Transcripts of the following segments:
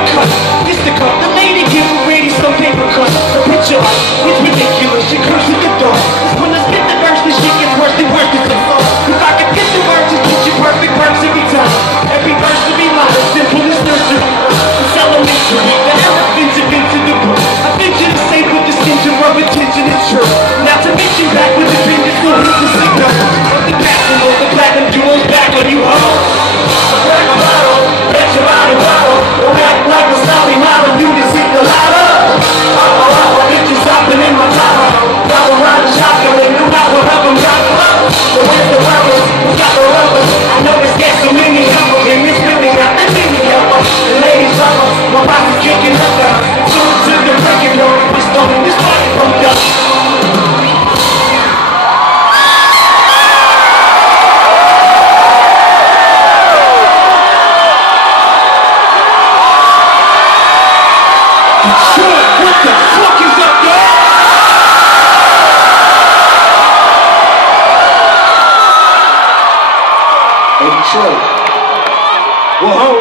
paper cut. Mr. Cup, the lady give a lady some paper cut. The picture, it's ridiculous, she curses the dog. When I spit the verse, the shit gets worse and worse, it's a song. If I could get the words, just picture perfect verse every time. Every verse to be mine, simple as nursery. It's elementary, the elephants have been to the book. I venture to say with the center of attention is true. Not to mention back with the fingers, so who's the signal? Of the passion, of the platinum jewels back on you home. Crack a bottle, bet your body bottle. Don't act like a sorry model, you just hit the lotto. Bitches hopping in my Tahoe. Now we're riding shotgun, and no matter what up, I'm got close. So where's the rubbers? Who got the rubbers? I know it's got so many of them, and it's really got the many of them. The ladies love us, my body's kicking up down. Tune to the breaking door, we're starting this party from dusk. What the fuck is up, y'all? Hey, Detroit. Whoa.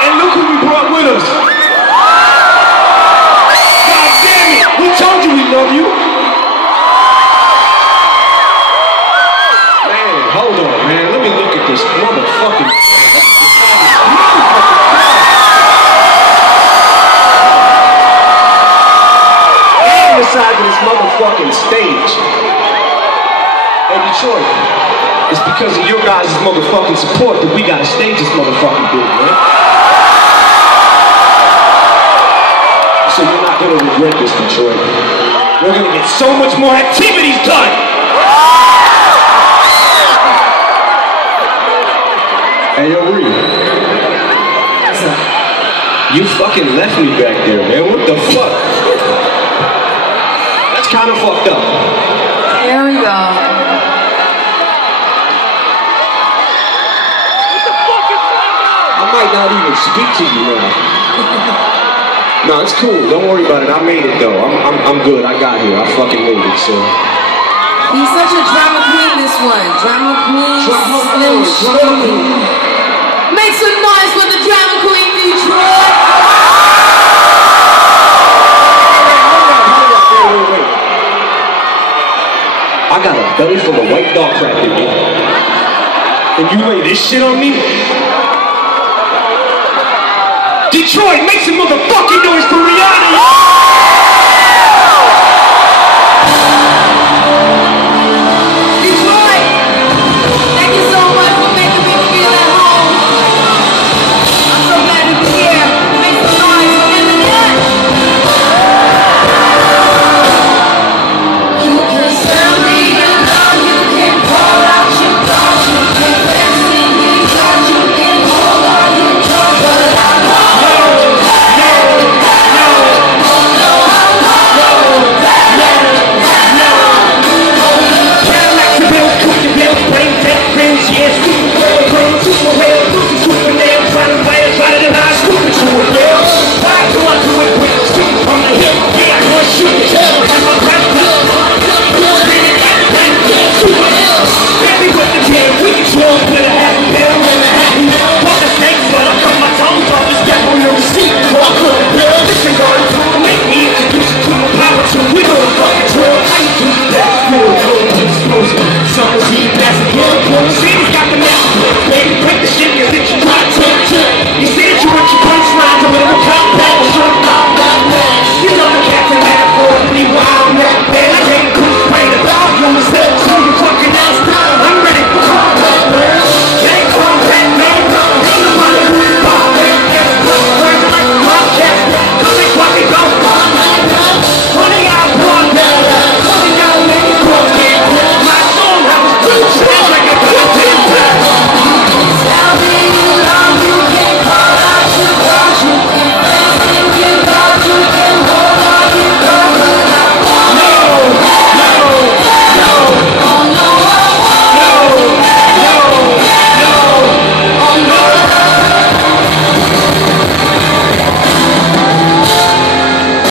And look who we brought with us. God damn it, we told you we love you. Man, hold on, man. Let me look at this motherfucking... Side of this motherfucking stage. Hey Detroit, it's because of your guys' motherfucking support that we gotta stage this motherfucking dude, man. So you're not gonna regret this, Detroit. We're gonna get so much more activities done. Hey yo, Ree. You fucking left me back there, man. What the fuck? Kind of fucked up. Here we go. I might not even speak to you now. No, it's cool. Don't worry about it. I made it though. I'm good. I got here. I fucking made it. So. He's such a drama queen. This one, drama queen. Slim Shady. Make some noise for the drama queen, Detroit. I got a belly full of white dog crap in me. And you lay this shit on me? Detroit, make some motherfucking noise for Rihanna! Detroit, thank you so much for making me feel at home. I'm so glad to be here. Make some noise for Eminem. You can sell me. Yes,